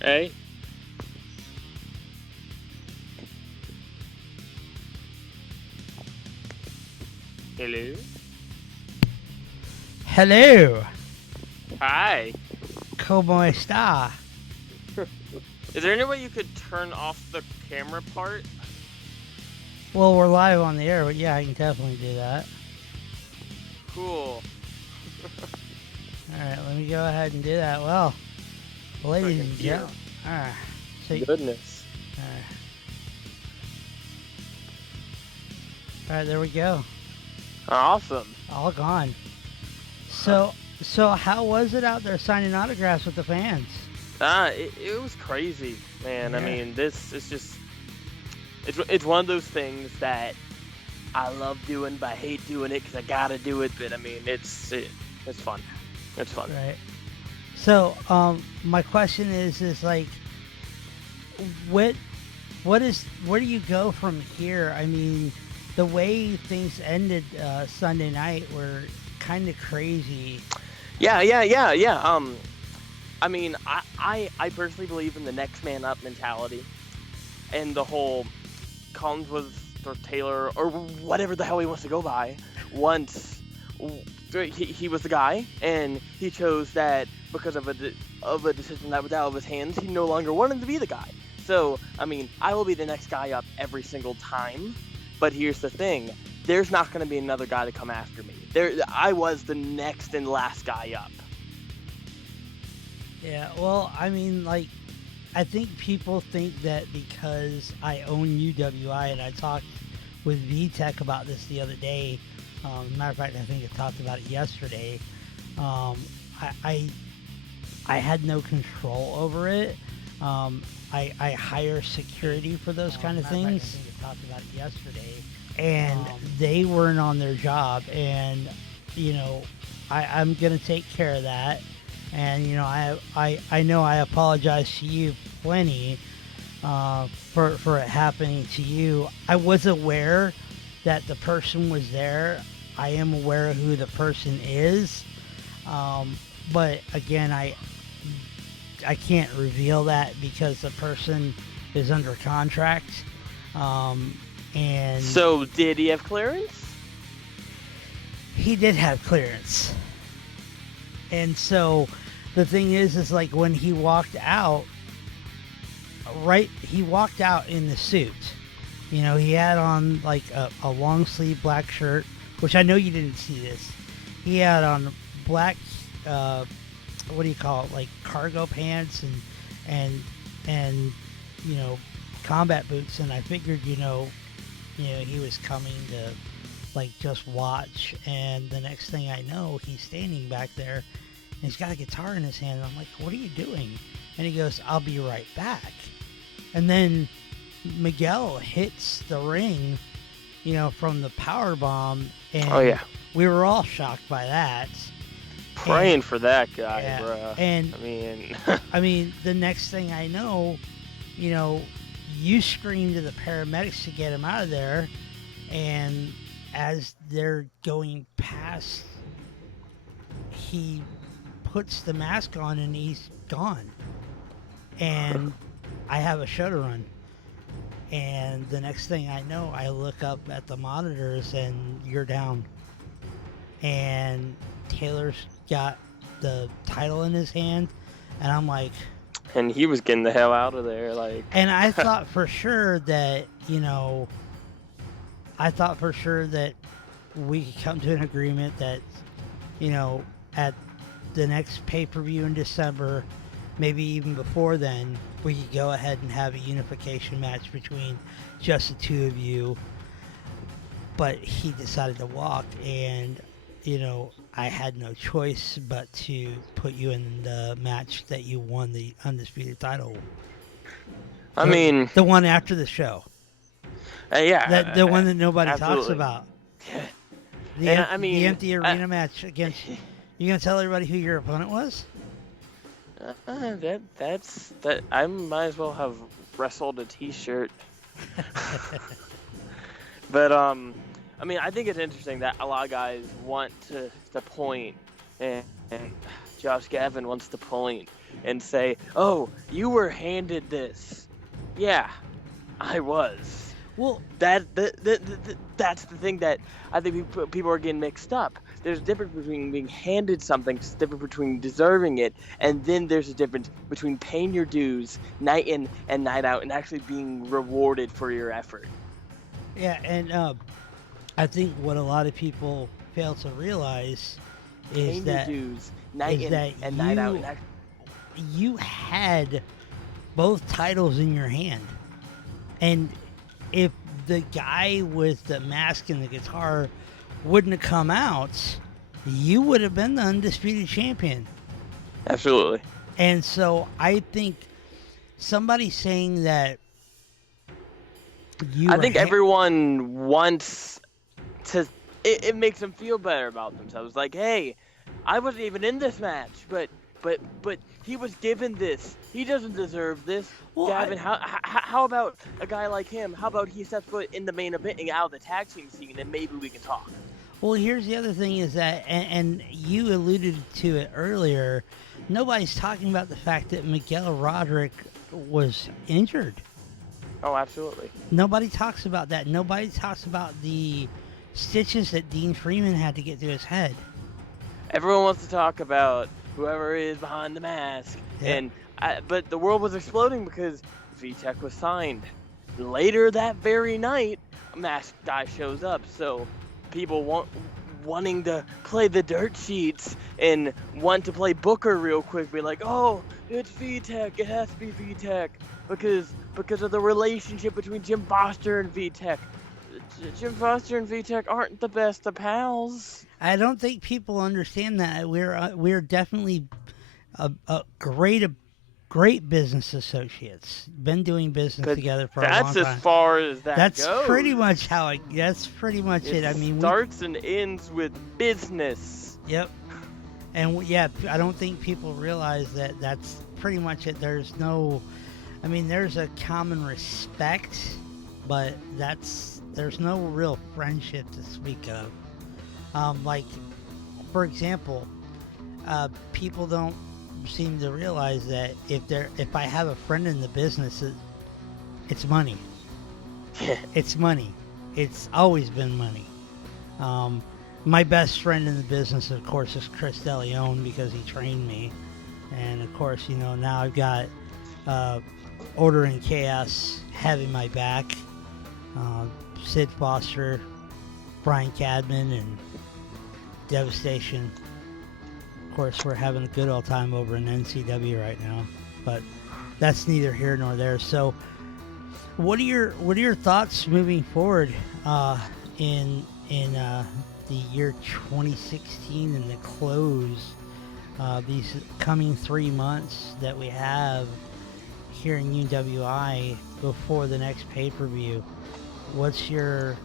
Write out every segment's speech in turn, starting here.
Hey. Hello. Hello, Hi. Cowboy Star. Is there any way you could turn off the camera part? Well, we're live on the air, but yeah, I can definitely do that. Cool. All right, let me go ahead and do that. Well, ladies and gentlemen, all right. So, Goodness. all right, there we go. Awesome. All gone. So how was it out there signing autographs with the fans? It was crazy, man. Yeah. I mean, this is just it's one of those things that I love doing, but I hate doing it because I gotta do it. But I mean, it's fun. It's fun. Right. So, my question is like, where do you go from here? I mean, the way things ended Sunday night were kind of crazy. Yeah. I mean, I personally believe in the next man up mentality, and the whole Collinsworth or Taylor or whatever the hell he wants to go by. Once he was the guy, and he chose that because of a decision that was out of his hands, he no longer wanted to be the guy. So, I mean, I will be the next guy up every single time. But here's the thing: there's not going to be another guy to come after me. I was the next and last guy up. Yeah, well, I mean, like, I think people think that because I own UWI, and I talked with VTech about this the other day. Matter of fact, I think I talked about it yesterday. I had no control over it. I hire security for those kind of things. I think I talked about it yesterday, and they weren't on their job, and I'm gonna take care of that. And I know I apologize to you plenty for it happening to you. I was aware that the person was there. I am aware of who the person is, but again, I can't reveal that because the person is under contract. And so, did he have clearance? He did have clearance, and so the thing is like when he walked out, he walked out in the suit. He had on like a long sleeve black shirt, which I know you didn't see this. He had on black, what do you call it, like cargo pants and combat boots. And I figured, he was coming to like just watch. And the next thing I know, he's standing back there. And he's got a guitar in his hand, and I'm like, what are you doing? And he goes, I'll be right back. And then Miguel hits the ring, from the power bomb, and we were all shocked by that. Praying for that guy, yeah, bro. And I mean, the next thing I know, you scream to the paramedics to get him out of there, and as they're going past, he puts the mask on and he's gone. And I have a show to run. And the next thing I know, I look up at the monitors and you're down. And Taylor's got the title in his hand, and I'm like... And he was getting the hell out of there, like... And I thought for sure that, we could come to an agreement that, at the next pay-per-view in December, maybe even before then, we could go ahead and have a unification match between just the two of you. But he decided to walk, and I had no choice but to put you in the match that you won the undisputed title. I mean, the one after the show. Yeah, the one that nobody absolutely. talks about. The empty arena match against. You gonna tell everybody who your opponent was? That I might as well have wrestled a T-shirt. But I mean, I think it's interesting that a lot of guys want to point, and Josh Gavin wants to point and say, "Oh, you were handed this." Yeah, I was. Well, That's the thing that I think people are getting mixed up. There's a difference between being handed something, there's a difference between deserving it, and then there's a difference between paying your dues night in and night out and actually being rewarded for your effort. yeah, and I think what a lot of people fail to realize is Paying that your dues night in and night out. And you had both titles in your hand, and if the guy with the mask and the guitar wouldn't have come out, you would have been the undisputed champion. Absolutely. And so I think somebody saying that I think everyone wants to. It makes them feel better about themselves. Like, hey, I wasn't even in this match, but he was given this. He doesn't deserve this. Well, Gavin, how about a guy like him? How about he steps foot in the main event and out of the tag team scene, and maybe we can talk. Well, here's the other thing is that, and you alluded to it earlier, nobody's talking about the fact that Miguel Roderick was injured. Oh, absolutely. Nobody talks about that. Nobody talks about the stitches that Dean Freeman had to get through his head. Everyone wants to talk about whoever is behind the mask, Yeah. but the world was exploding because VTech was signed. Later that very night, a masked guy shows up, so people wanting to play the dirt sheets and want to play Booker real quick, be like, oh, it's VTech, it has to be VTech, because of the relationship between Jim Foster and VTech. Jim Foster and VTech aren't the best of pals. I don't think people understand that. We're definitely a great business associates. Been doing business together for a long time. That's as far as that That's goes. pretty much how it. That's pretty much it. I mean, starts and ends with business. Yep. And yeah, I don't think people realize that that's pretty much it. There's no, I mean, there's a common respect, but there's no real friendship to speak of. Like, for example, people don't seem to realize that if I have a friend in the business, it's money. It's money. It's always been money. My best friend in the business, of course, is Chris DeLeon because he trained me. And, of course, now I've got Order and Chaos having my back. Sid Foster, Brian Cadman, and Devastation. Of course, we're having a good old time over in NCW right now. But that's neither here nor there. So, what are your thoughts moving forward in the year 2016 and the close, these coming 3 months that we have here in UWI before the next pay-per-view? What's your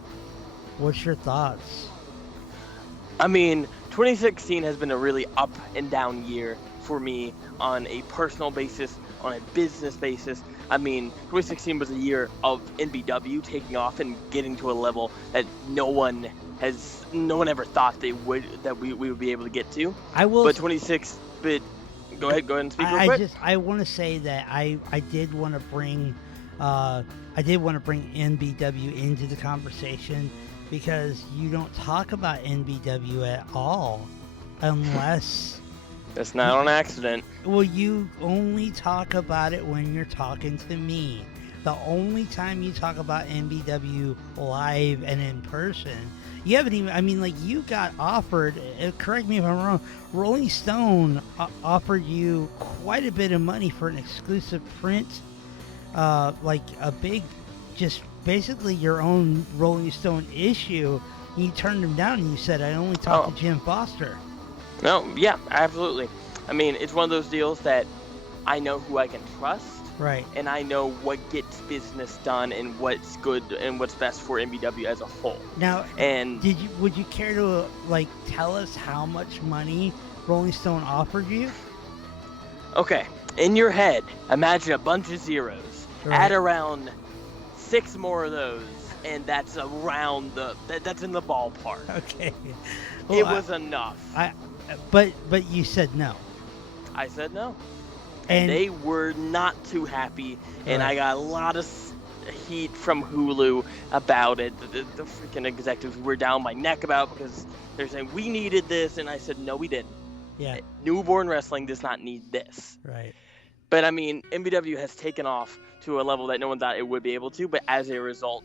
thoughts? I mean, 2016 has been a really up and down year for me on a personal basis, on a business basis. I mean, 2016 was a year of NBW taking off and getting to a level that no one ever thought we would be able to get to. But go ahead and speak real quick. I want to say that I did want to bring NBW into the conversation because you don't talk about NBW at all unless that's not on accident. Well, you only talk about it when you're talking to me. The only time you talk about NBW live and in person, you haven't even, I mean, like, you got offered, correct me if I'm wrong, Rolling Stone offered you quite a bit of money for an exclusive print, like a big, just basically your own Rolling Stone issue, and you turned them down and you said, I only talked to Jim Foster. No, yeah, absolutely. I mean, it's one of those deals that I know who I can trust. Right. And I know what gets business done and what's good and what's best for NBW as a whole. Now, and would you care to tell us how much money Rolling Stone offered you? Okay, in your head, imagine a bunch of zeros. Right. Add around 6 more of those. and that's around that's in the ballpark. Okay. It Well, was enough. but you said no. I said no. And And they were not too happy, and I right. got a lot of heat from Hulu about it. The freaking executives were down my neck about it because they're saying we needed this, and I said no, we didn't. Yeah. Newborn wrestling does not need this. Right. But I mean, MBW has taken off to a level that no one thought it would be able to, but as a result,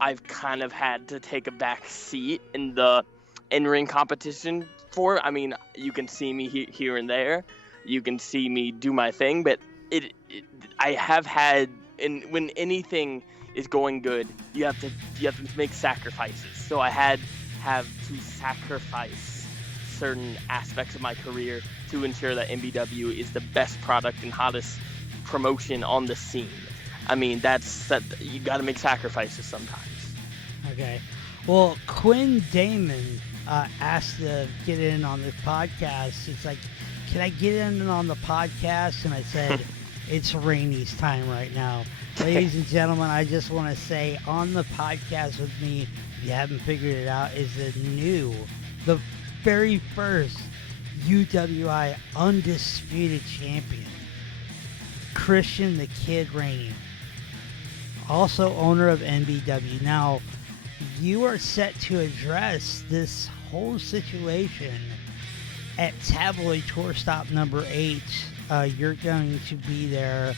I've kind of had to take a back seat in the in-ring competition for it. I mean, you can see me here and there. You can see me do my thing, but I have had, and when anything is going good, you have to make sacrifices. So I have to sacrifice certain aspects of my career to ensure that MBW is the best product and hottest promotion on the scene. I mean, that's you got to make sacrifices sometimes. Okay. Well, Quinn Damon asked to get in on the podcast. It's like, can I get in on the podcast? And I said, it's Rainey's time right now. Ladies and gentlemen, I just want to say on the podcast with me, if you haven't figured it out, is the very first UWI undisputed champion, Christian the Kid Rainey, also owner of NBW. Now, you are set to address this whole situation at Tabloid Tour Stop number 8. You're going to be there.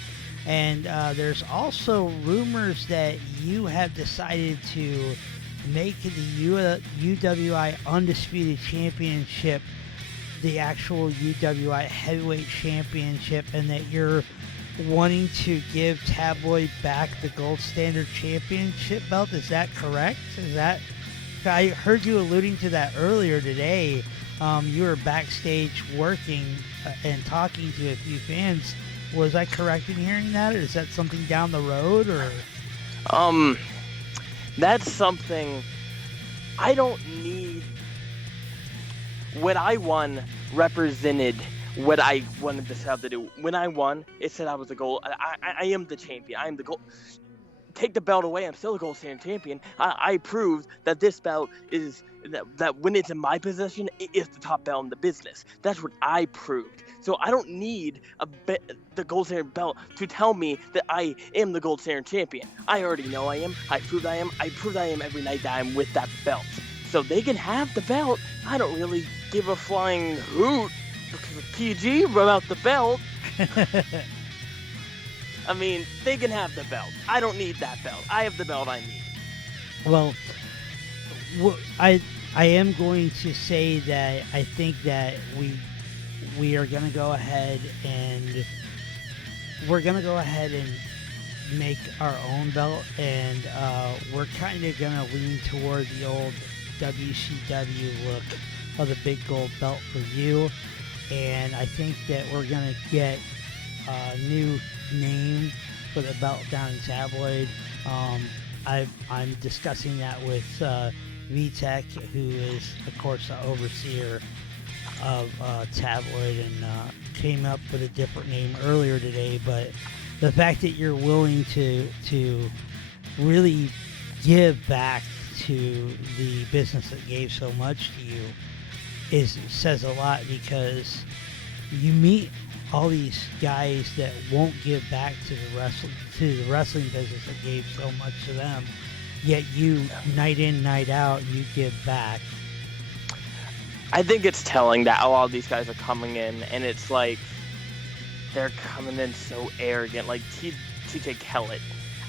And there's also rumors that you have decided to make the UWI Undisputed Championship the actual UWI Heavyweight Championship, and that you're wanting to give Tabloid back the Gold Standard Championship belt. Is that correct? I heard you alluding to that earlier today. You were backstage working and talking to a few fans. Was I correct in hearing that, or is that something down the road, or? That's something I don't need. What I won represented what I wanted this to do. When I won, it said I was the gold. I am the champion. I am the gold. Take the belt away, I'm still a gold standard champion. I proved that this belt is that when it's in my possession, it is the top belt in the business. That's what I proved. So I don't need the gold standard belt to tell me that I am the gold standard champion. I already know I am. I proved I am. I proved I am every night that I'm with that belt. So they can have the belt. I don't really give a flying hoot because of PG about the belt. I mean, they can have the belt. I don't need that belt. I have the belt I need. Well, I am going to say that I think that we are going to go ahead and make our own belt, and we're kind of going to lean toward the old WCW look of the big gold belt for you, and I think that we're going to get a new name for the belt down in Tabloid. I'm discussing that with VTech, who is, of course, the overseer of Tabloid, and came up with a different name earlier today. But the fact that you're willing to really give back to the business that gave so much to you says a lot, because you meet all these guys that won't give back to the wrestling business that gave so much to them, yet you, night in, night out, you give back. I think it's telling that a lot of these guys are coming in, and it's like they're coming in so arrogant. Like TJ Kellett,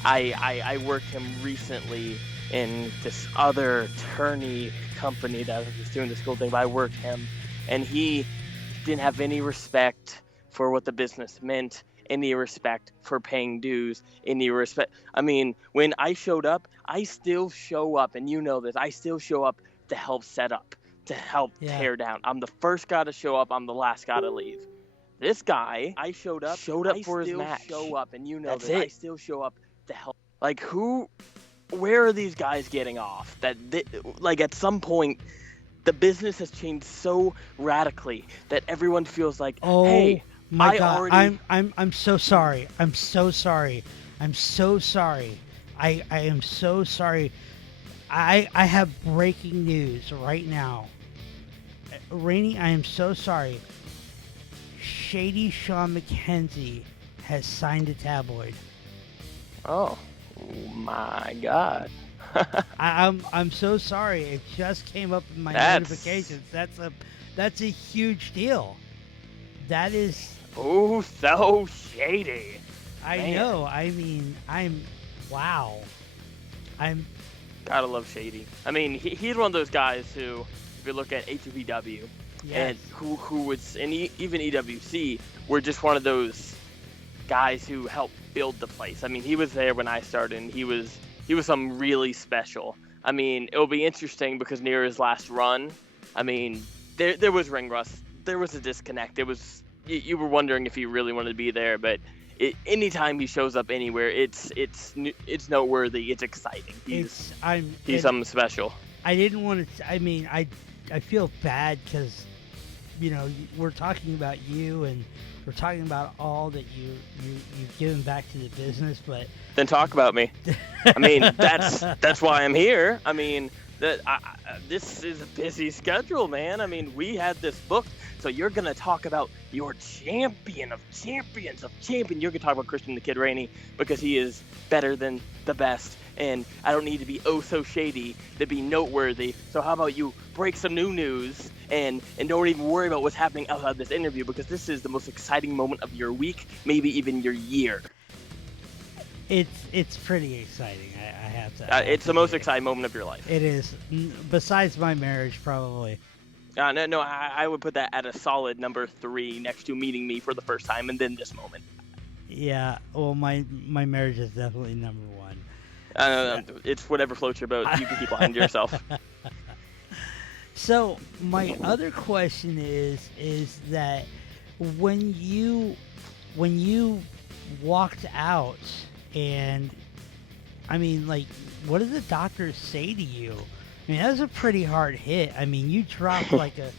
I worked him recently in this other attorney company that was doing this cool thing, but I worked him, and he didn't have any respect for what the business meant, any respect for paying dues, any respect. I mean, when I showed up, I still show up, and you know this, I still show up to help set up, to help tear down. I'm the first guy to show up, I'm the last guy to leave. This guy, I showed up for his match. Show up, and you know this, I still show up to help. Like, where are these guys getting off? Like, at some point, the business has changed so radically that everyone feels like, hey, my God, I'm so sorry. I'm so sorry. I'm so sorry I am so sorry. I have breaking news right now. Rainey, I am so sorry. Shady Sean McKenzie has signed a tabloid. Oh my God. I'm so sorry. It just came up in my That's notifications. That's a huge deal. That is. oh so shady. I Man. know. I mean, wow. I'm. Gotta love Shady. I mean, he's one of those guys who, if you look at HBW, Yes. and who was, and even EWC, were just one of those guys who helped build the place. I mean, he was there when I started, and he was something really special. I mean, it'll be interesting because near his last run, I mean, there was ring rust, there was a disconnect. It was you were wondering if he really wanted to be there, but anytime he shows up anywhere, it's noteworthy. It's exciting. He's something special. I didn't want to. I mean, I feel bad because, we're talking about you and we're talking about all that you've given back to the business, but then talk about me. I mean, that's why I'm here. I mean, this is a busy schedule, man. I mean, we had this booked, so you're gonna talk about your champion of champions of champion. You're gonna talk about Christian the Kid Rainey because he is better than the best, and I don't need to be oh so shady to be noteworthy. So how about you break some new news and don't even worry about what's happening outside this interview, because this is the most exciting moment of your week, maybe even your year. It's pretty exciting. I have to. It's the most exciting moment of your life. It is, besides my marriage, probably. No, I would put that at a solid number 3 next to meeting me for the first time and then this moment. Yeah, well, my marriage is definitely number 1. It's whatever floats your boat. You can keep lying to yourself. So my other question is that when you walked out, and I mean, like, what did the doctors say to you? I mean, that was a pretty hard hit. I mean, you dropped like a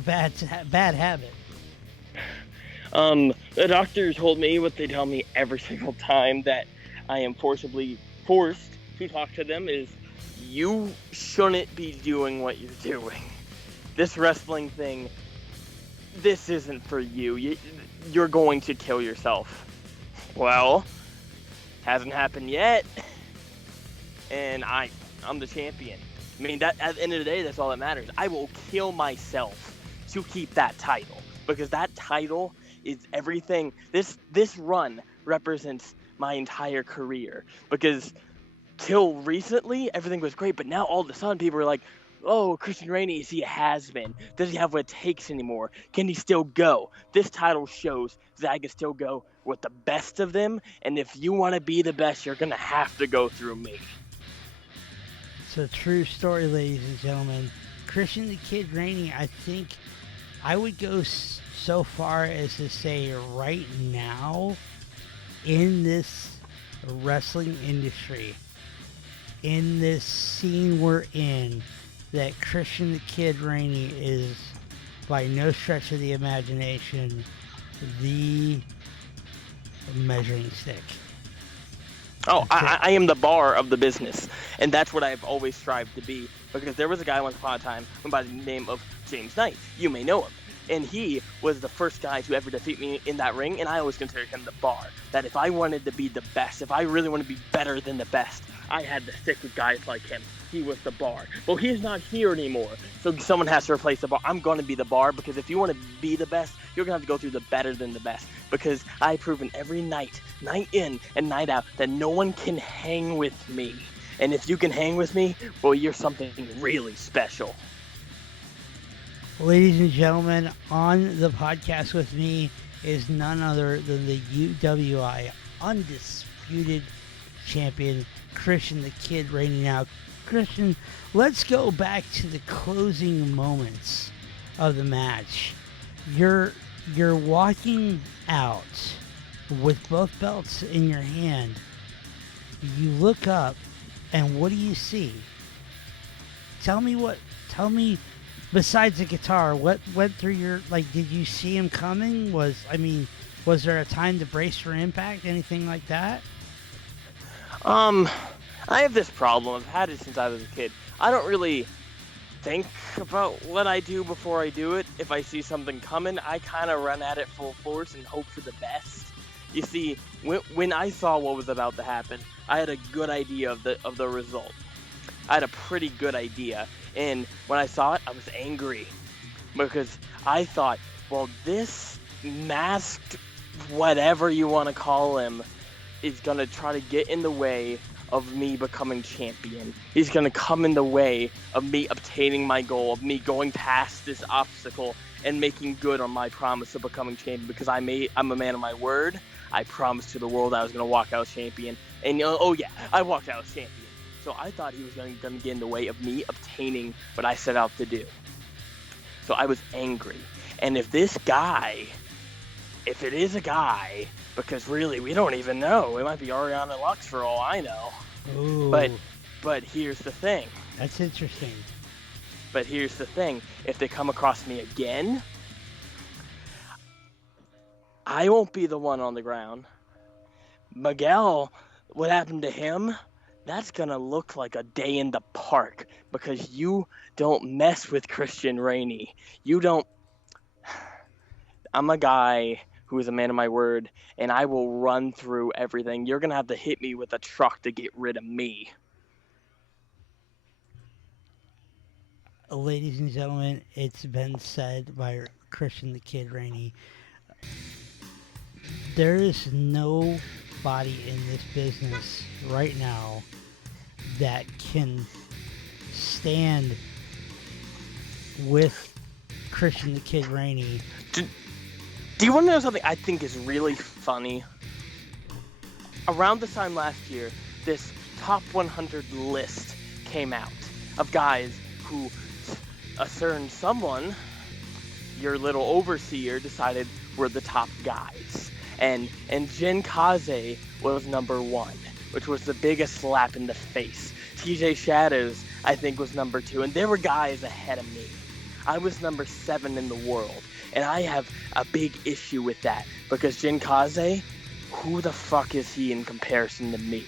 bad habit. The doctor told me what they tell me every single time that I am forced to talk to them is, you shouldn't be doing what you're doing. This wrestling thing, this isn't for you. You're going to kill yourself. Well, hasn't happened yet, and I'm the champion. I mean, that at the end of the day, that's all that matters. I will kill myself to keep that title, because that title is everything. This run represents my entire career, because till recently everything was great, but now all of a sudden people are like, oh, Christian Rainey, is he a has-been? Does he have what it takes anymore? Can he still go? This title shows that I can still go with the best of them, and if you want to be the best, you're going to have to go through me. It's a true story, ladies and gentlemen. Christian the Kid Rainey, I think I would go so far as to say right now, in this wrestling industry, in this scene we're in, that Christian the Kid Rainey is, by no stretch of the imagination, the measuring stick. Oh, I am the bar of the business, and that's what I've always strived to be, because there was a guy once upon a time went by the name of James Knight. You may know him. And he was the first guy to ever defeat me in that ring, and I always considered him the bar. That if I wanted to be the best, if I really wanted to be better than the best, I had to stick with guys like him. He was the bar. Well, he's not here anymore, so someone has to replace the bar. I'm going to be the bar, because if you want to be the best, you're going to have to go through the better than the best, because I've proven every night in and night out, that no one can hang with me. And if you can hang with me, well, you're something really special. Ladies and gentlemen, on the podcast with me is none other than the UWI undisputed champion, Christian the Kid Rainey. Now, Christian, let's go back to the closing moments of the match. You're walking out with both belts in your hand. You look up, and what do you see? Tell me, besides the guitar, what went through your, did you see him coming? Was there a time to brace for impact? Anything like that? Um, I have this problem. I've had it since I was a kid. I don't really think about what I do before I do it. If I see something coming, I kind of run at it full force and hope for the best. You see, when I saw what was about to happen, I had a good idea of the result. I had a pretty good idea, and when I saw it, I was angry because I thought, well, this masked whatever you want to call him is going to try to get in the way of me becoming champion. He's going to come in the way of me obtaining my goal, of me going past this obstacle and making good on my promise of becoming champion, because I'm a man of my word. I promised to the world I was going to walk out champion, and oh yeah, I walked out champion. So I thought he was going to get in the way of me obtaining what I set out to do. So I was angry. And if it is a guy, because really we don't even know, it might be Ariana Lux for all I know. Ooh. But here's the thing. That's interesting. But here's the thing. If they come across me again, I won't be the one on the ground. Miguel, what happened to him? That's going to look like a day in the park, because you don't mess with Christian Rainey. You don't. I'm a guy who is a man of my word, and I will run through everything. You're going to have to hit me with a truck to get rid of me. Ladies and gentlemen, it's been said by Christian the Kid Rainey. There is nobody in this business right now that can stand with Christian the Kid Rainey. Do you want to know something I think is really funny? Around this time last year, this top 100 list came out of guys who a certain someone, your little overseer, decided were the top guys. And Jin Kaze was number 1, which was the biggest slap in the face. TJ Shadows, I think, was number 2, and there were guys ahead of me. I was number 7 in the world, and I have a big issue with that, because Jin Kaze, who the fuck is he in comparison to me?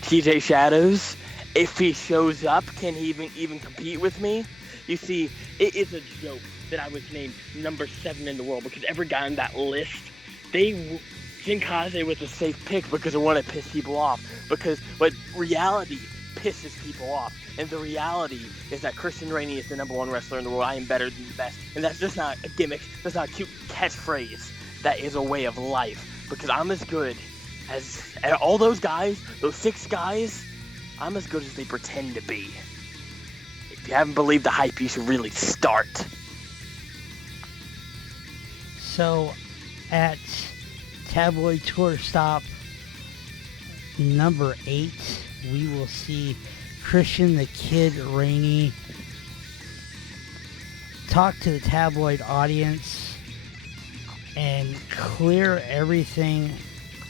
TJ Shadows, if he shows up, can he even compete with me? You see, it is a joke that I was named number 7 in the world, because every guy on that list, Jin Kaze was a safe pick because it wouldn't piss people off. But reality pisses people off. And the reality is that Christian Rainey is the number 1 wrestler in the world. I am better than the best. And that's just not a gimmick. That's not a cute catchphrase. That is a way of life. Because I'm as good as all those guys, those 6 guys, I'm as good as they pretend to be. If you haven't believed the hype, you should really start. So, at Tabloid Tour Stop number 8, we will see Christian the Kid Rainey talk to the tabloid audience and clear everything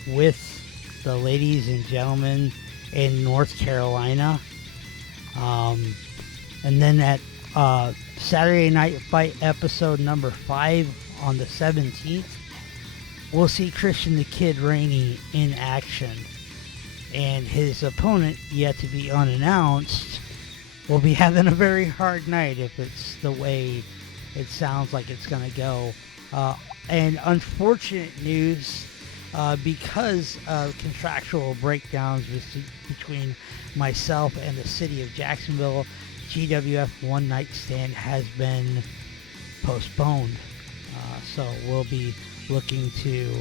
with the ladies and gentlemen in North Carolina. And then at Saturday Night Fight episode number 5 on the 17th, we'll see Christian the Kid Rainey in action. And his opponent, yet to be unannounced, will be having a very hard night if it's the way it sounds like it's going to go. And unfortunate news, because of contractual breakdowns between myself and the city of Jacksonville, GWF One Night Stand has been postponed. So we'll be looking to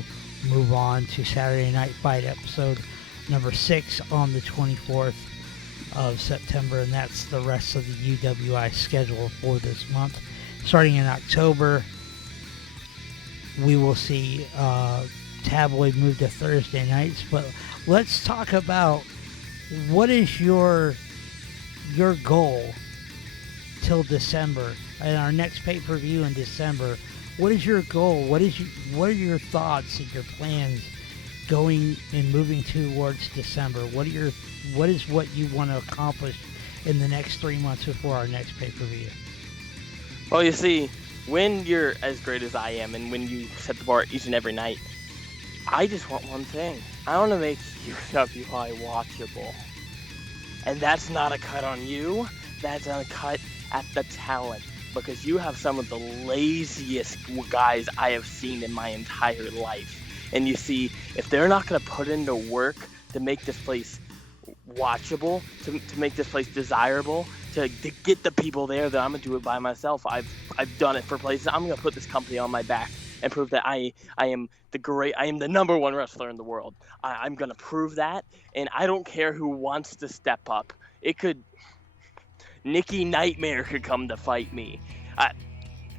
move on to Saturday Night Fight episode number 6 on the 24th of September, and that's the rest of the UWI schedule for this month. Starting in October, we will see Tabloid move to Thursday nights, but let's talk about what is your goal till December and our next pay-per-view in December. What is your goal? What are your thoughts and your plans going and moving towards December? What is what you want to accomplish in the next 3 months before our next pay-per-view? Well, you see, when you're as great as I am, and when you set the bar each and every night, I just want one thing. I want to make UWI watchable. And that's not a cut on you. That's a cut at the talent. Because you have some of the laziest guys I have seen in my entire life. And you see, if they're not going to put into work to make this place watchable, to make this place desirable, to get the people there, that I'm going to do it by myself. I've done it for places. I'm going to put this company on my back and prove that I am the number one wrestler in the world. I'm going to prove that, and I don't care who wants to step up. It could Nikki Nightmare could come to fight me.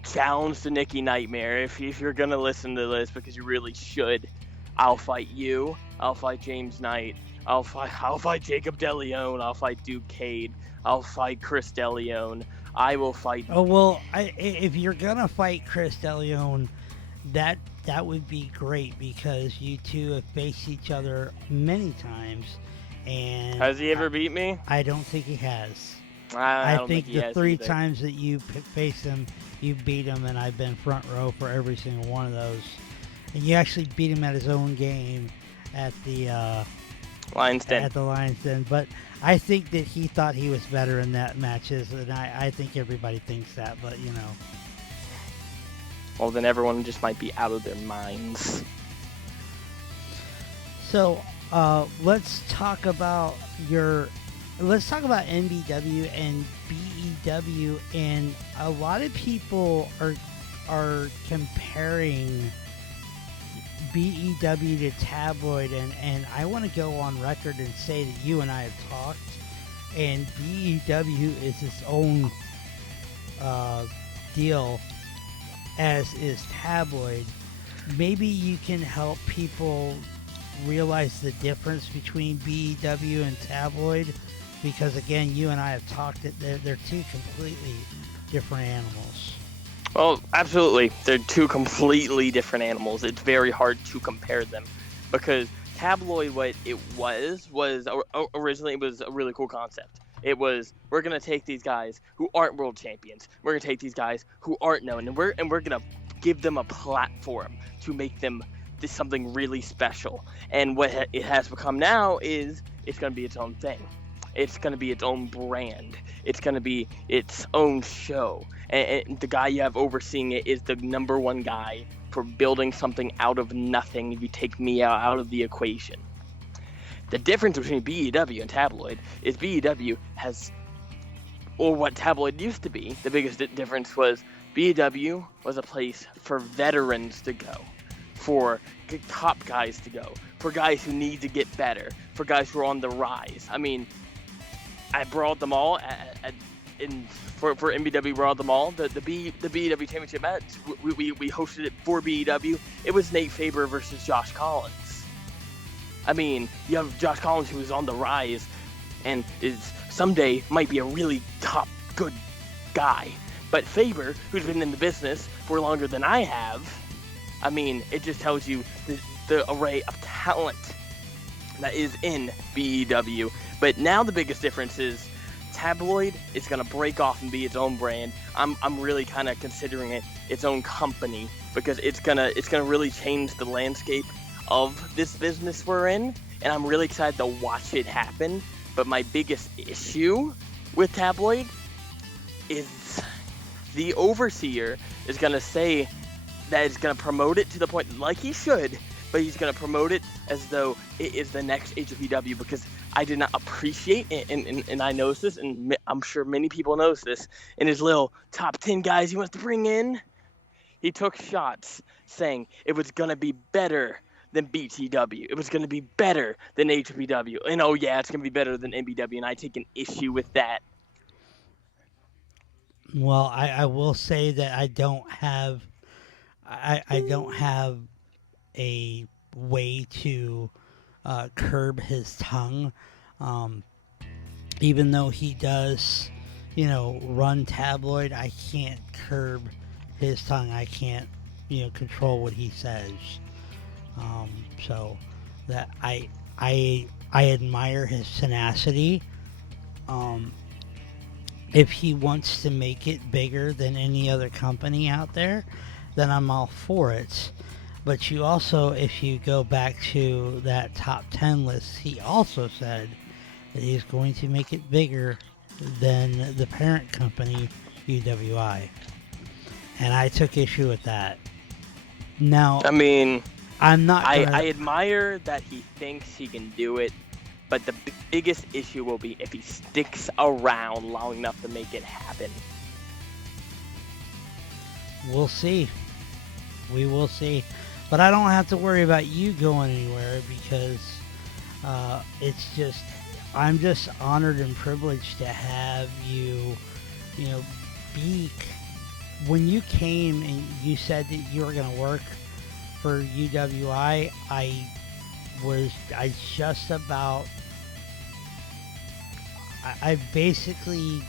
Challenge to Nikki Nightmare if you're gonna listen to this, because you really should. I'll fight you. I'll fight James Knight. I'll fight Jacob DeLeon. I'll fight Duke Cade. I'll fight Chris DeLeon. I will fight. Oh well, if you're gonna fight Chris DeLeon, that would be great, because you two have faced each other many times. And has he ever beat me? I don't think he has. I don't think he the has 3 either. times that you faced him, you beat him, and I've been front row for every single one of those. And you actually beat him at his own game at the Lions Den. At the Lions Den. But I think that he thought he was better in that matches, and I think everybody thinks that. But you know. Well, then everyone just might be out of their minds. So let's talk about NBW and BEW, and a lot of people are comparing BEW to Tabloid, and I want to go on record and say that you and I have talked, and BEW is its own deal, as is Tabloid. Maybe you can help people realize the difference between BEW and Tabloid, because again, you and I have talked that they're two completely different animals. Well, absolutely. They're two completely different animals. It's very hard to compare them, because Tabloid, what it was originally, it was a really cool concept. It was, we're going to take these guys who aren't world champions. We're going to take these guys who aren't known, and we're going to give them a platform to make them something really special. And what it has become now is it's going to be its own thing. It's going to be its own brand. It's going to be its own show. And the guy you have overseeing it is the number one guy for building something out of nothing, if you take me out of the equation. The difference between BEW and Tabloid is BEW has, or what Tabloid used to be, the biggest difference was BEW was a place for veterans to go, for top guys to go, for guys who need to get better, for guys who are on the rise. I mean, I brought them all for NBW. Brought them all. The BEW Championship match, we hosted it for BEW. It was Nate Faber versus Josh Collins. I mean, you have Josh Collins, who is on the rise and is someday might be a really top good guy. But Faber, who's been in the business for longer than I have, I mean, it just tells you the array of talent that is in BEW. But now the biggest difference is Tabloid is going to break off and be its own brand. I'm really kind of considering it its own company, because it's gonna really change the landscape of this business we're in, and I'm really excited to watch it happen. But my biggest issue with Tabloid is the overseer is going to say that it's going to promote it to the point, like he should, but he's going to promote it as though it is the next HFPW, because I did not appreciate it, and I know this, and I'm sure many people knows this, in his little top 10 guys he wants to bring in, he took shots saying it was going to be better than BTW. It was going to be better than HPW. And oh yeah, it's going to be better than NBW, and I take an issue with that. Well, I will say that I don't have a way to curb his tongue. Even though he does, run Tabloid, I can't curb his tongue. I can't, control what he says. So that I admire his tenacity. If he wants to make it bigger than any other company out there, then I'm all for it. But you also, if you go back to that top 10 list, he also said that he's going to make it bigger than the parent company, UWI. And I took issue with that. Now, I mean, I'm not I gonna. admire that he thinks he can do it, but the biggest issue will be if he sticks around long enough to make it happen. We'll see. We will see. But I don't have to worry about you going anywhere because it's just, I'm just honored and privileged to have you, you know, be. When you came and you said that you were going to work for UWI, I just about, I basically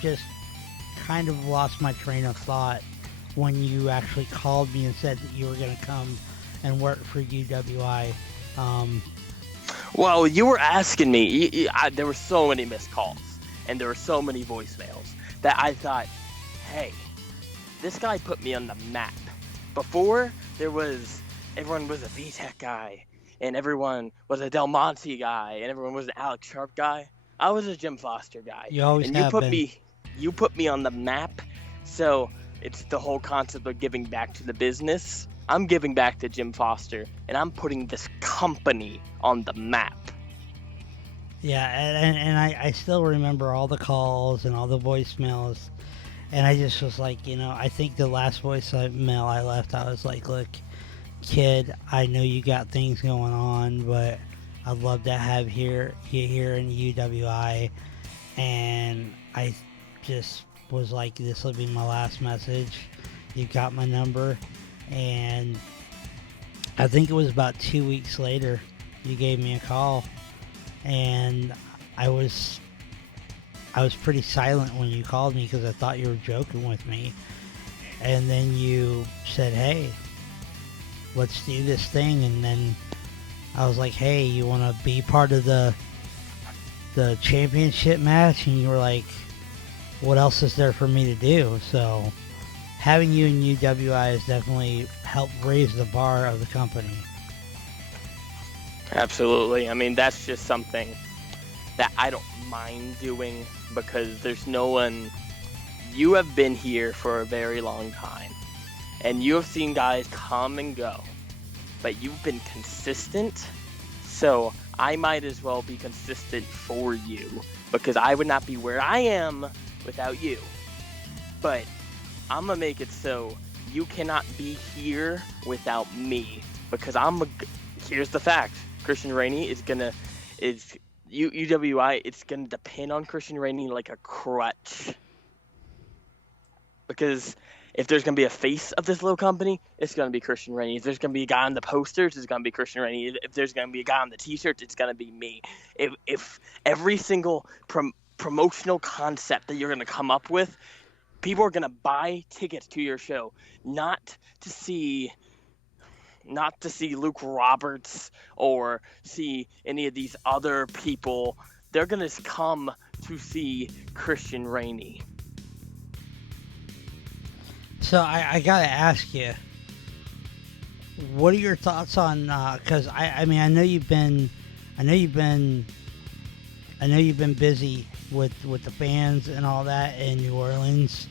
just kind of lost my train of thought when you actually called me and said that you were going to come and work for UWI. Well, you were asking me. There were so many missed calls and there were so many voicemails that I thought, hey, this guy put me on the map. Before, everyone was a VTech guy, and everyone was a Del Monte guy, and everyone was an Alex Sharp guy. I was a Jim Foster guy, You always and have been. you put me on the map. So it's the whole concept of giving back to the business. I'm giving back to Jim Foster, and I'm putting this company on the map. Yeah, and I still remember all the calls and all the voicemails. And I just was like, I think the last voicemail I left, I was like, look, kid, I know you got things going on, but I'd love to have you here in UWI. And I just was like, this will be my last message. You got my number. And I think it was about 2 weeks later, you gave me a call. And I was pretty silent when you called me because I thought you were joking with me. And then you said, hey, let's do this thing. And then I was like, hey, you want to be part of the championship match? And you were like, what else is there for me to do? So having you in UWI has definitely helped raise the bar of the company. Absolutely. I mean, that's just something that I don't mind doing because there's no one. You have been here for a very long time and you have seen guys come and go, but you've been consistent. So I might as well be consistent for you because I would not be where I am without you. But I'm gonna make it so you cannot be here without me because here's the fact. Christian Rainey UWI, it's going to depend on Christian Rainey like a crutch. Because if there's going to be a face of this little company, it's going to be Christian Rainey. If there's going to be a guy on the posters, it's going to be Christian Rainey. If there's going to be a guy on the t-shirts, it's going to be me. If every single promotional concept that you're going to come up with, people are going to buy tickets to your show, not to see Luke Roberts or see any of these other people. They're going to come to see Christian Rainey. So I got to ask you, what are your thoughts on, because I mean, I know you've been busy with the fans and all that in New Orleans.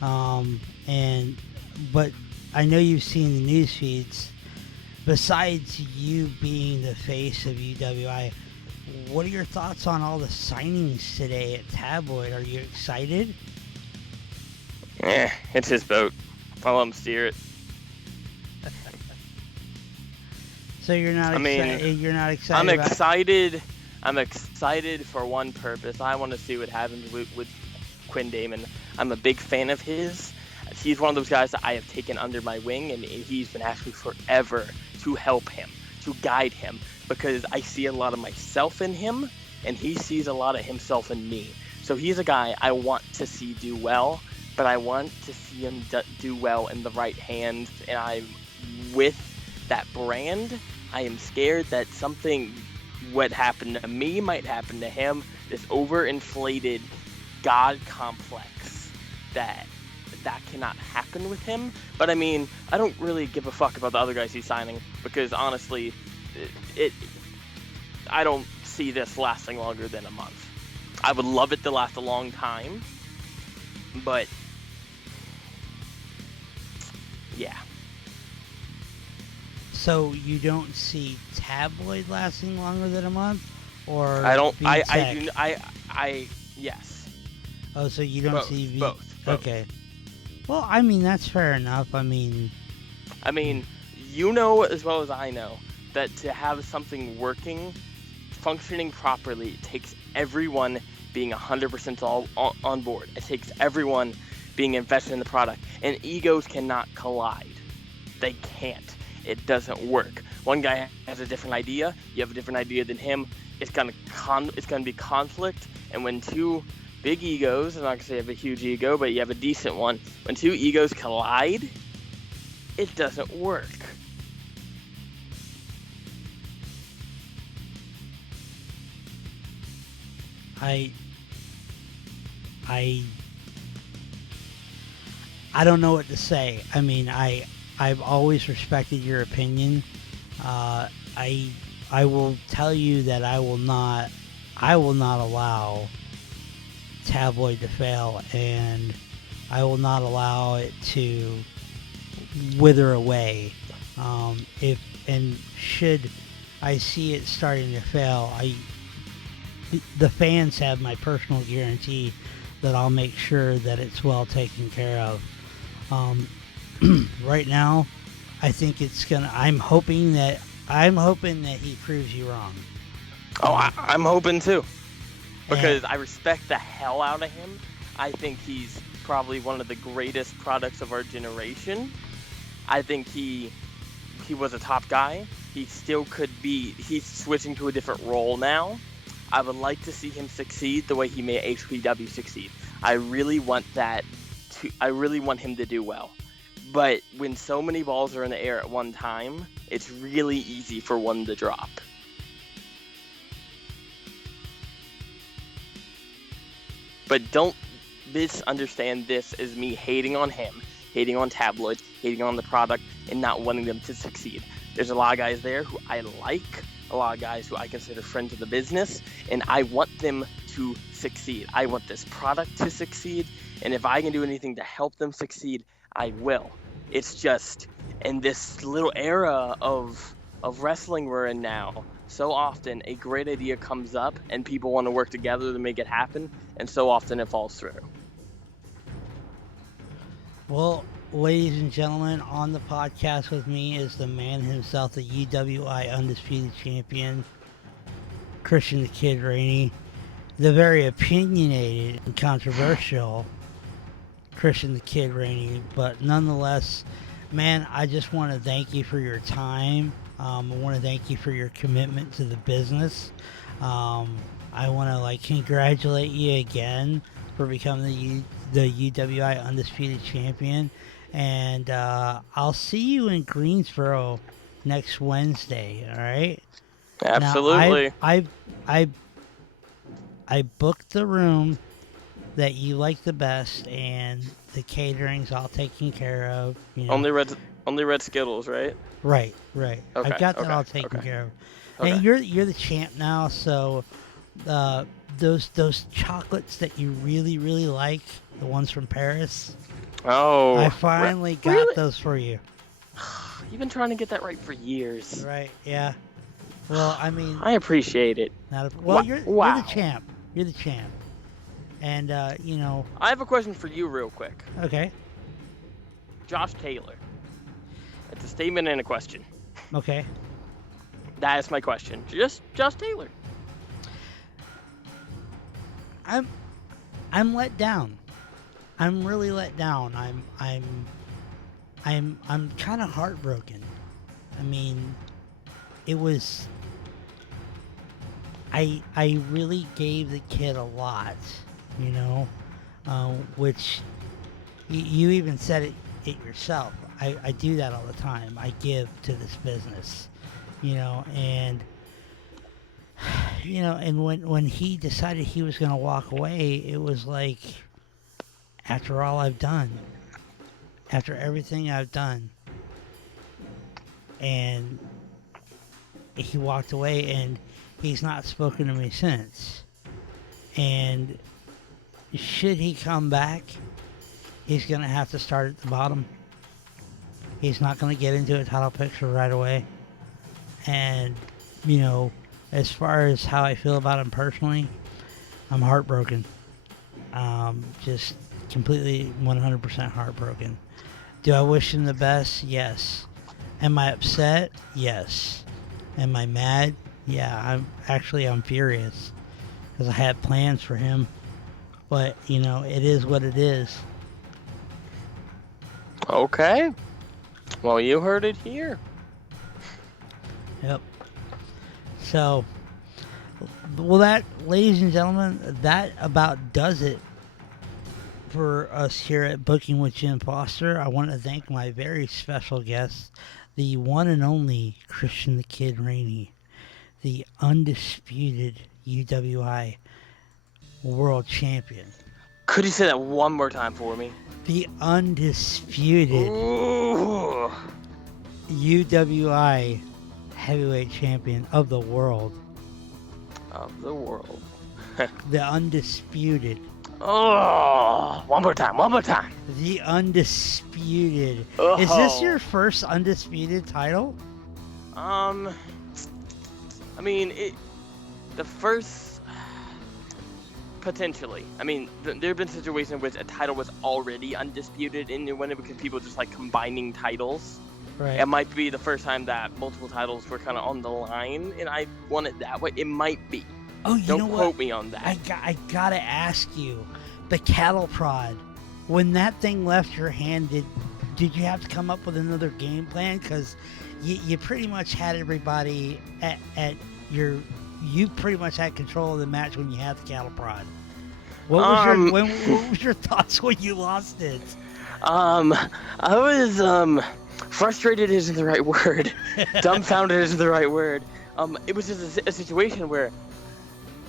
But I know you've seen the news feeds. Besides you being the face of UWI, what are your thoughts on all the signings today at Tabloid? Are you excited? It's his boat. I'll let him steer it. So you're not excited? You're not excited? I'm excited for one purpose. I want to see what happens with Quinn Damon. I'm a big fan of his. He's one of those guys that I have taken under my wing, and he's been asking forever to help him, to guide him, because I see a lot of myself in him, and he sees a lot of himself in me. So he's a guy I want to see do well, but I want to see him do well in the right hands, and I'm with that brand. I am scared that what happened to me might happen to him, this overinflated God complex that that cannot happen with him. But I mean, I don't really give a fuck about the other guys he's signing because honestly, I don't see this lasting longer than a month. I would love it to last a long time, but yeah. So you don't see Tabloid lasting longer than a month, or I don't. VTech? Yes. Oh, so you don't see both. Okay. Well, I mean that's fair enough. I mean, you know as well as I know that to have something working, functioning properly, it takes everyone being 100% all on board. It takes everyone being invested in the product, and egos cannot collide. They can't. It doesn't work. One guy has a different idea. You have a different idea than him. It's gonna be conflict. And when two big egos, I'm not gonna say you have a huge ego, but you have a decent one. When two egos collide, it doesn't work. I don't know what to say. I mean, I've always respected your opinion. I will tell you that I will not allow Tabloid to fail, and I will not allow it to wither away. Should I see it starting to fail, the fans have my personal guarantee that I'll make sure that it's well taken care of. Right now, I think it's gonna. I'm hoping that he proves you wrong. Oh, I'm hoping too, because I respect the hell out of him. I think he's probably one of the greatest products of our generation. I think he was a top guy. He still could be. He's switching to a different role now. I would like to see him succeed the way he made HPW succeed. I really want him to do well. But when so many balls are in the air at one time, it's really easy for one to drop. But don't misunderstand this as me hating on him, hating on Tabloid, hating on the product, and not wanting them to succeed. There's a lot of guys there who I like, a lot of guys who I consider friends of the business, and I want them to succeed. I want this product to succeed, and if I can do anything to help them succeed, I will. It's just, in this little era of wrestling we're in now, so often a great idea comes up and people want to work together to make it happen, and so often it falls through. Well, ladies and gentlemen, on the podcast with me is the man himself, the UWI Undisputed Champion, Christian the Kid Rainey, the very opinionated and controversial Christian the Kid Rainey, but nonetheless, man, I just want to thank you for your time. I want to thank you for your commitment to the business. I want to congratulate you again for becoming the UWI Undisputed Champion, and I'll see you in Greensboro next Wednesday. All right? Absolutely. Now, I booked the room that you like the best, and the catering's all taken care of. You know. Only red Skittles, right? Right. Okay, I've got that all taken care of. Okay. And you're the champ now, so those chocolates that you really, really like, the ones from Paris. Oh. I finally got those for you. You've been trying to get that right for years. Right, yeah. Well, I mean... I appreciate it. You're the champ. You're the champ. And, you know... I have a question for you real quick. Okay. Josh Taylor. It's a statement and a question. Okay. That is my question. Just Josh Taylor. I'm let down. I'm really let down. I'm kind of heartbroken. I mean, it was... I really gave the kid a lot, you know, which you even said it yourself. I do that all the time. I give to this business, you know, and when he decided he was going to walk away, it was like, after all I've done, after everything I've done. And he walked away, and he's not spoken to me since. And should he come back, he's going to have to start at the bottom. He's not going to get into a title picture right away. And, you know, as far as how I feel about him personally, I'm heartbroken. Just completely 100% heartbroken. Do I wish him the best? Yes. Am I upset? Yes. Am I mad? Yeah, I'm furious because I had plans for him. But, you know, it is what it is. Okay. Well, you heard it here. Yep. So, well, that, ladies and gentlemen, that about does it for us here at Booking with Jim Foster. I want to thank my very special guest, the one and only Christian the Kid Rainey, the undisputed UWI World Champion. Could you say that one more time for me? The undisputed Ooh. UWI Heavyweight Champion of the world. Of the world. The undisputed. Oh, one more time. The undisputed. Oh. Is this your first undisputed title? I mean, the first, potentially. I mean, there have been situations in which a title was already undisputed, and when it because people just like combining titles. Right. It might be the first time that multiple titles were kind of on the line, and I want it that way. It might be. Oh, you Don't know quote what? me on that. I gotta ask you, the cattle prod, when that thing left your hand, did you have to come up with another game plan? Because you pretty much had everybody at your, you pretty much had control of the match when you had the cattle prod. What was your thoughts when you lost it? I was frustrated isn't the right word. Dumbfounded isn't the right word. It was just a situation where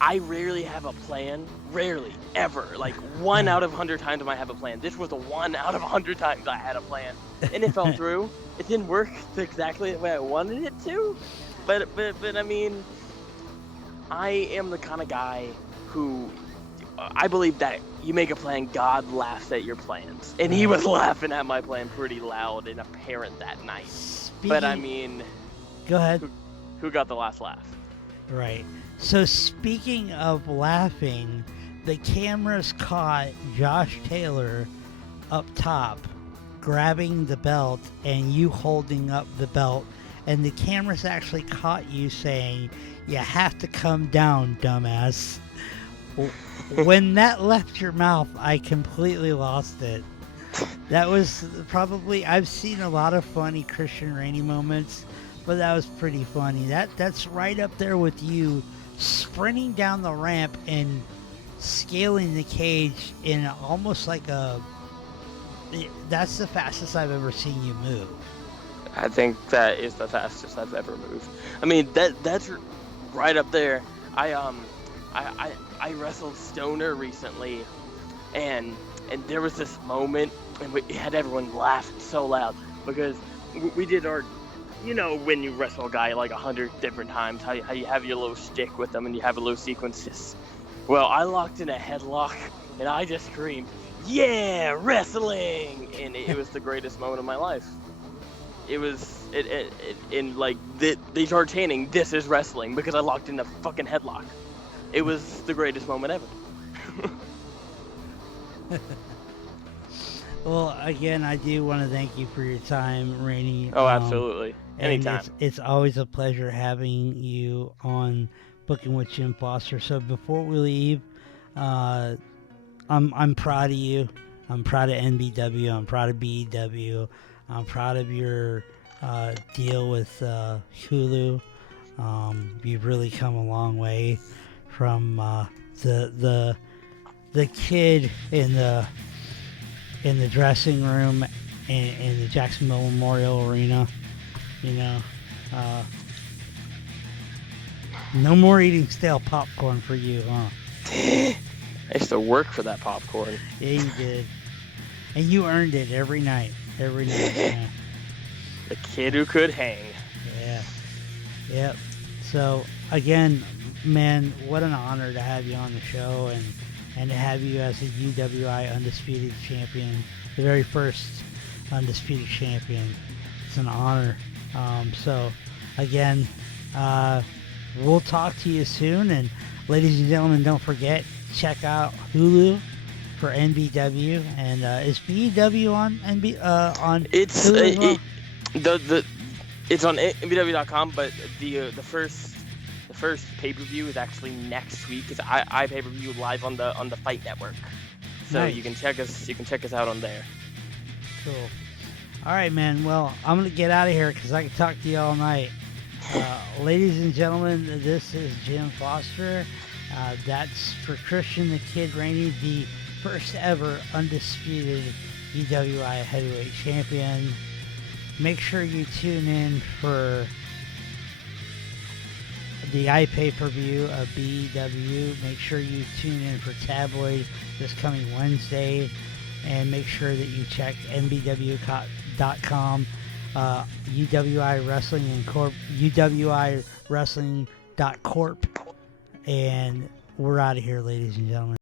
I rarely have a plan. Rarely, ever. Like 1 out of 100 times I might have a plan. This was the 1 out of 100 times I had a plan, and it fell through. It didn't work exactly the way I wanted it to, but I mean, I am the kind of guy who I believe that you make a plan, God laughs at your plans, and he was laughing at my plan pretty loud and apparent that night. But I mean, go ahead. Who got the last laugh? Right. So speaking of laughing, the cameras caught Josh Taylor up top grabbing the belt and you holding up the belt, and the cameras actually caught you saying, "You have to come down, dumbass." When that left your mouth, I completely lost it. That was probably, I've seen a lot of funny Christian Rainey moments, but that was pretty funny. That's right up there with you sprinting down the ramp and scaling the cage in almost like that's the fastest I've ever seen you move. I think that is the fastest I've ever moved. I mean, that's right up there. I wrestled Stoner recently, and there was this moment, and we had everyone laughing so loud because we did our, you know, when you wrestle a guy like 100 different times, how you have your little shtick with them and you have a little sequences. Well, I locked in a headlock and I just screamed, "Yeah, wrestling!" And it was the greatest moment of my life. It was, in like, they started chanting, "This is wrestling," because I locked in a fucking headlock. It was the greatest moment ever. Well, again, I do want to thank you for your time, Rainey. Oh, absolutely. Anytime. It's always a pleasure having you on Booking with Jim Foster. So before we leave, I'm proud of you. I'm proud of NBW. I'm proud of BEW. I'm proud of your deal with Hulu. You've really come a long way from the kid in the dressing room in the Jacksonville Memorial Arena. You know, no more eating stale popcorn for you, huh? I used to work for that popcorn. Yeah, you did. And you earned it every night. Every night, man. The kid who could hang. Yeah. Yep. So, again, man, what an honor to have you on the show and to have you as a UWI Undisputed Champion, the very first Undisputed Champion. It's an honor. So, again, we'll talk to you soon. And, ladies and gentlemen, don't forget, check out Hulu for NBW. And is BW on on It's Hulu as well? It's on NBW.com, but the first pay-per-view is actually next week. It's I pay-per-view live on the Fight Network, so Nice. you can check us out on there. Cool. All right, man. Well, I'm going to get out of here because I can talk to you all night. Ladies and gentlemen, this is Jim Foster. That's for Christian the Kid Rainey, the first ever undisputed UWI heavyweight champion. Make sure you tune in for the iPay-per-view of BW. Make sure you tune in for Tabloid this coming Wednesday. And make sure that you check NBW.com, UWI Wrestling and Corp, UWI Wrestling.corp. And we're out of here, ladies and gentlemen.